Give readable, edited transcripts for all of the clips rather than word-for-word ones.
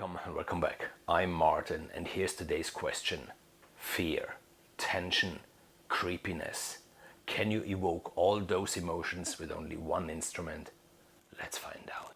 Welcome and welcome back. I'm Martin and here's today's question. Fear, tension, creepiness. Can you evoke all those emotions with only one instrument? Let's find out.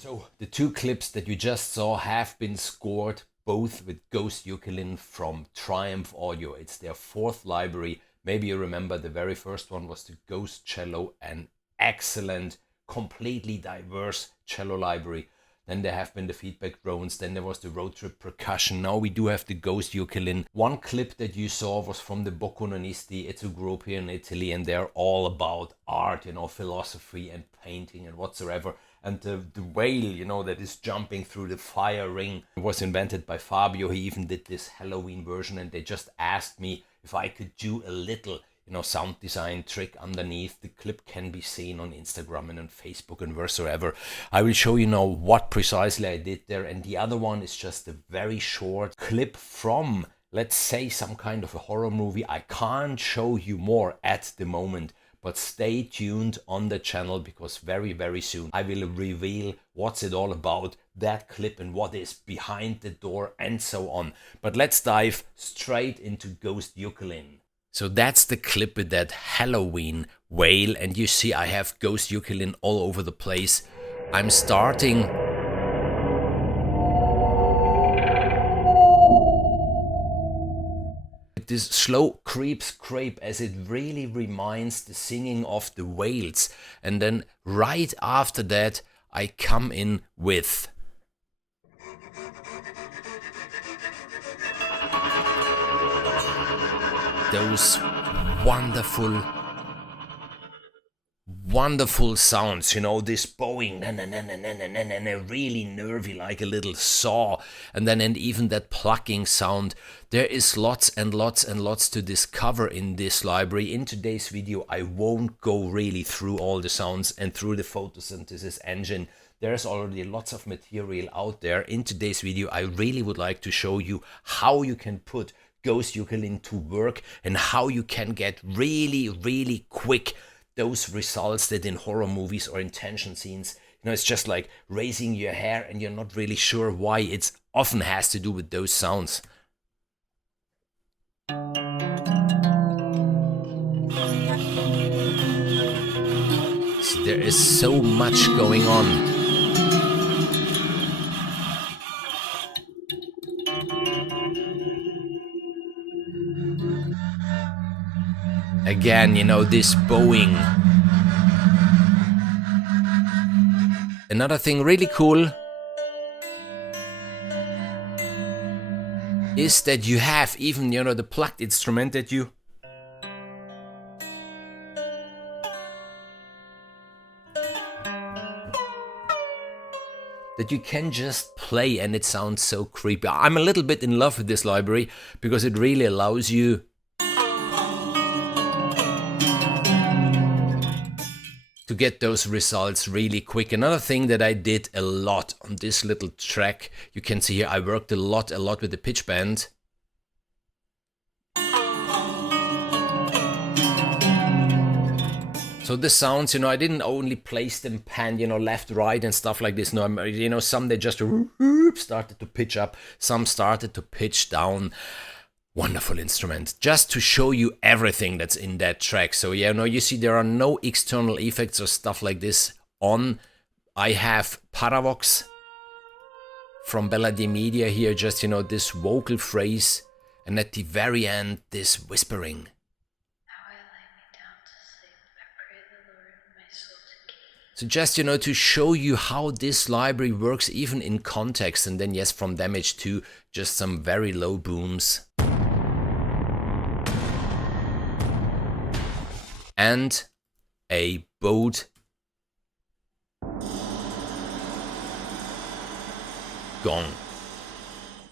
So the two clips that you just saw have been scored both with Ghost Ukelin from Triumph Audio. It's their fourth library. Maybe you remember the very first one was the Ghost Cello, an excellent, completely diverse cello library. Then there have been the feedback drones, then there was the road trip percussion. Now we do have the Ghost Ukelin. One clip that you saw was from the Boccononisti. It's a group here in Italy and they're all about art, philosophy and painting and whatsoever. And the whale, that is jumping through the fire ring was invented by Fabio. He even did this Halloween version and they just asked me if I could do a little, sound design trick underneath. The clip can be seen on Instagram and on Facebook and wheresoever. I will show you now what precisely I did there. And the other one is just a very short clip from, let's say, some kind of a horror movie. I can't show you more at the moment. But stay tuned on the channel because very, very soon I will reveal what's it all about, that clip and what is behind the door and so on. But let's dive straight into Ghost Ukelin. So that's the clip with that Halloween whale and you see I have Ghost Ukelin all over the place. I'm starting this slow scrape as it really reminds the singing of the whales, and then right after that I come in with those wonderful sounds, this bowing, really nervy like a little saw, and even that plucking sound. There is lots and lots and lots to discover in this library. In today's video I won't go really through all the sounds and through the photosynthesis engine. There's already lots of material out there. In today's video I really would like to show you how you can put Ghost Ukelin to work and how you can get really, really quick those results that in horror movies or in tension scenes, it's just like raising your hair and you're not really sure why. It often has to do with those sounds. So there is so much going on. Again, this bowing. Another thing really cool is that you have even, the plucked instrument that you that you can just play and it sounds so creepy. I'm a little bit in love with this library because it really allows you to get those results really quick. Another thing that I did a lot on this little track, you can see here I worked a lot with the pitch bend. So the sounds, I didn't only place them pan, left, right and stuff like this. No, some they just started to pitch up, some started to pitch down. Wonderful instrument, just to show you everything that's in that track. So you see there are no external effects or stuff like this on. I have Paravox from Bella Di Media here, just this vocal phrase, and at the very end this whispering. So just, to show you how this library works even in context. And then, yes, from Damage 2, just some very low booms. And a bowed gong,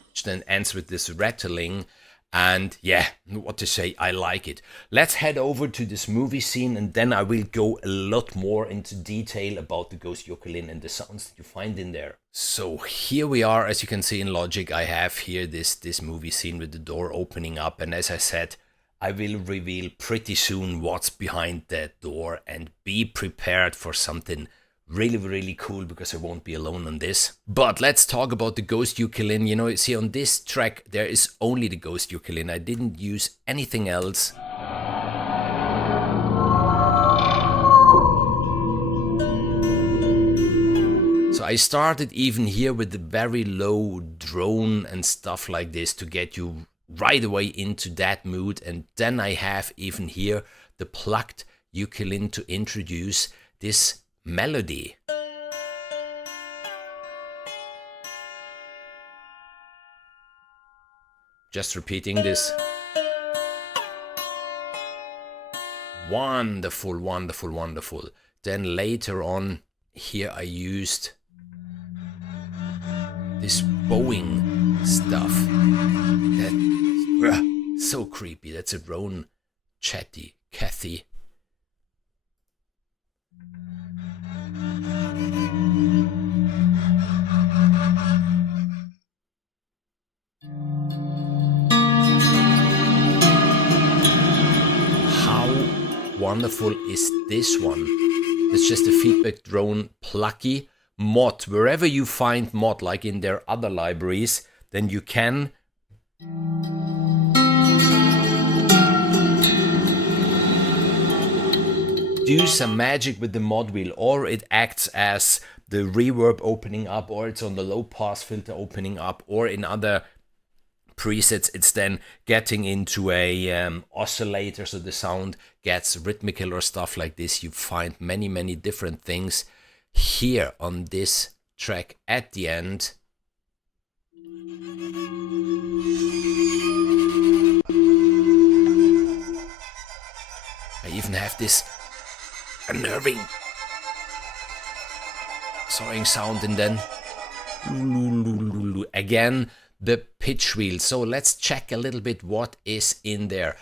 which then ends with this rattling. And yeah, what to say, I like it. Let's head over to this movie scene and then I will go a lot more into detail about the Ghost Ukelin and the sounds that you find in there. So here we are, as you can see in Logic, I have here this movie scene with the door opening up. And as I said, I will reveal pretty soon what's behind that door, and be prepared for something really cool because I won't be alone on this. But let's talk about the Ghost Ukelin. See, on this track there is only the Ghost Ukelin. I didn't use anything else. So I started even here with the very low drone and stuff like this to get you right away into that mood, and then I have even here the plucked ukulele to introduce this melody. Just repeating this. Wonderful, wonderful, wonderful. Then later on here I used this bowing stuff. That's so creepy. That's a drone, chatty, Kathy. How wonderful is this one? It's just a feedback drone, plucky mod. Wherever you find mod, like in their other libraries, then you can do some magic with the mod wheel, or it acts as the reverb opening up, or it's on the low pass filter opening up, or in other presets it's then getting into a oscillator, so the sound gets rhythmical or stuff like this. You find many different things here on this track at the end. I even have this unnerving sawing sound, and then again the pitch wheel. So let's check a little bit what is in there.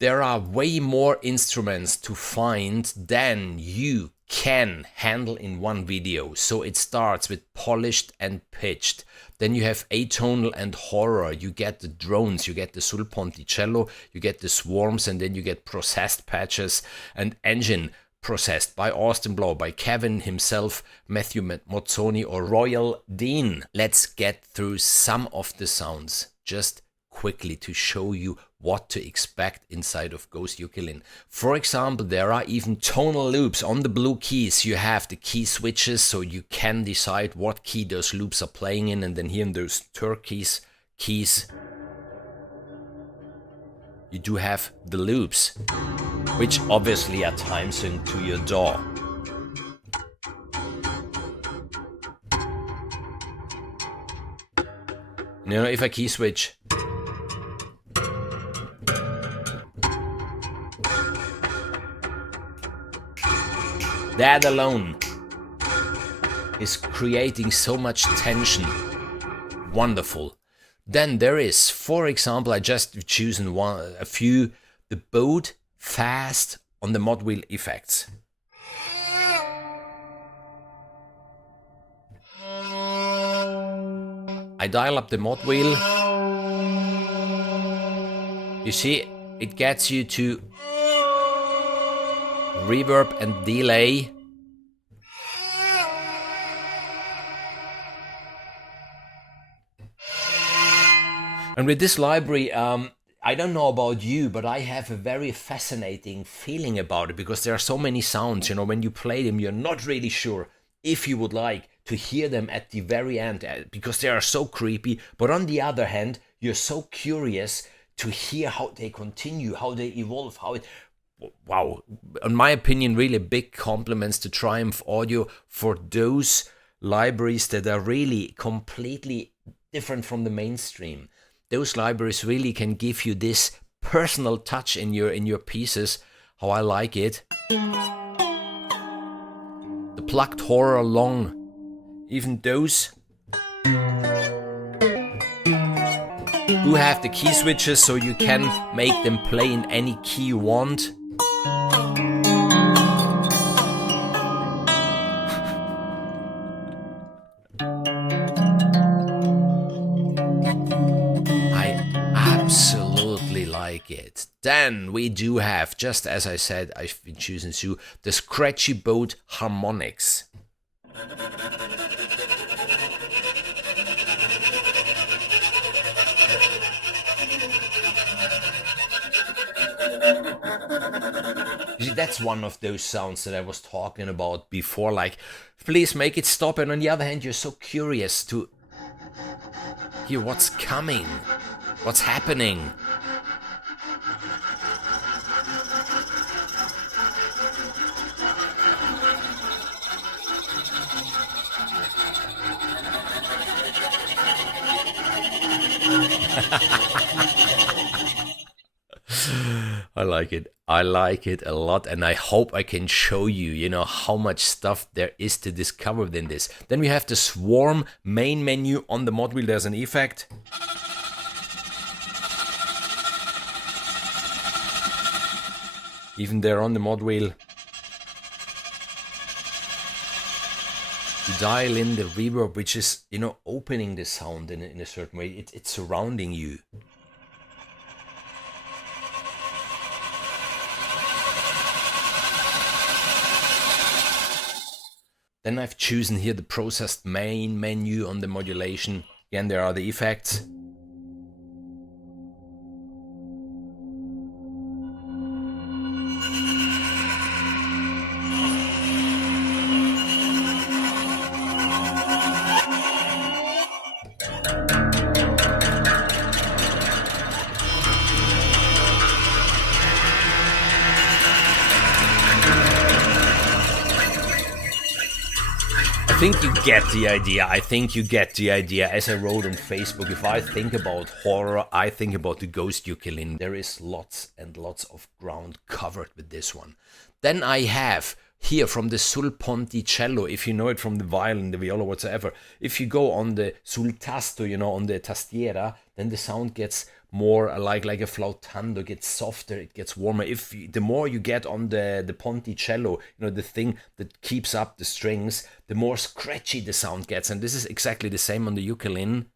There are way more instruments to find than you can handle in one video. So it starts with polished and pitched. Then you have atonal and horror. You get the drones, you get the sul ponticello, you get the swarms, and then you get processed patches and engine processed by Austin Blow, by Kevin himself, Matthew Mozzoni, or Royal Dean. Let's get through some of the sounds just quickly to show you what to expect inside of Ghost Ukelin. For example, there are even tonal loops. On the blue keys you have the key switches, so you can decide what key those loops are playing in, and then here in those turquoise keys you do have the loops, which obviously are time synced to your DAW. If I key switch, that alone is creating so much tension. Wonderful. Then there is, for example, I just chosen a few, the boat fast on the mod wheel effects. I dial up the mod wheel. You see, it gets you to reverb and delay. And with this library, I don't know about you, but I have a very fascinating feeling about it because there are so many sounds, you know, when you play them, you're not really sure if you would like to hear them at the very end because they are so creepy. But on the other hand, you're so curious to hear how they continue, how they evolve, how it... Wow, in my opinion, really big compliments to Triumph Audio for those libraries that are really completely different from the mainstream. Those libraries really can give you this personal touch in your pieces, how I like it. The plucked horror along, even those who have the key switches so you can make them play in any key you want. Absolutely like it. Then we do have, just as I said, I've been choosing two, the Scratchy Boat harmonics. You see, that's one of those sounds that I was talking about before, like, please make it stop, and on the other hand, you're so curious to hear what's coming. What's happening? I like it. I like it a lot, and I hope I can show you, you know, how much stuff there is to discover within this. Then we have the Swarm main menu on the mod wheel. There's an effect. Even there on the mod wheel, you dial in the reverb, which is, you know, opening the sound in a certain way. It's surrounding you. Then I've chosen here the processed main menu on the modulation. Again, there are the effects. I think you get the idea. I think you get the idea. As I wrote on Facebook, if I think about horror, I think about the Ghost Ukelin. There is lots and lots of ground covered with this one. Then I have here from the sul ponticello, if you know it from the violin, the viola, whatsoever. If you go on the sul tasto, you know, on the tastiera, then the sound gets more like a flautando, gets softer, it gets warmer. The more you get on the ponticello, you know, the thing that keeps up the strings, the more scratchy the sound gets. And this is exactly the same on the ukulele.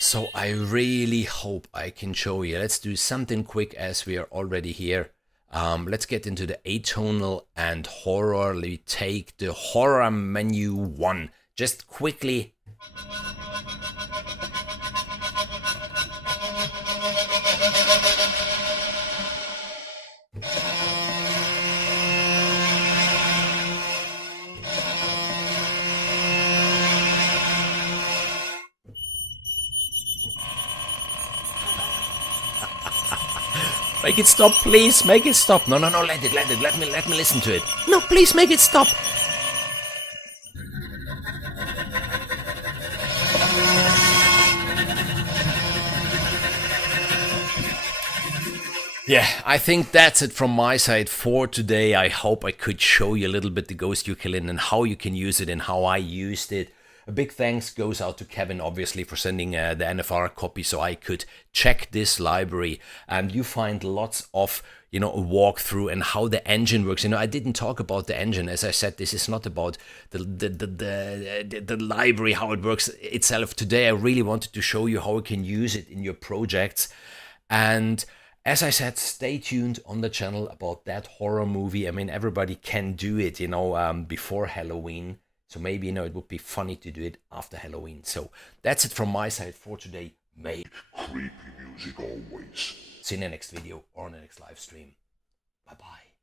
So I really hope I can show you. Let's do something quick as we are already here. Let's get into the atonal and horror. We take the horror menu 1. Just quickly. Make it stop, please. Make it stop. No. Let me listen to it. No, please make it stop. Yeah, I think that's it from my side for today. I hope I could show you a little bit the Ghost Ukelin and how you can use it and how I used it. A big thanks goes out to Kevin, obviously, for sending the NFR copy so I could check this library. And you find lots of, a walkthrough and how the engine works. I didn't talk about the engine. As I said, this is not about the library, how it works itself. Today, I really wanted to show you how you can use it in your projects. And as I said, stay tuned on the channel about that horror movie. I mean, everybody can do it, before Halloween. So maybe, it would be funny to do it after Halloween. So that's it from my side for today. Make creepy music always. See you in the next video or in the next live stream. Bye-bye.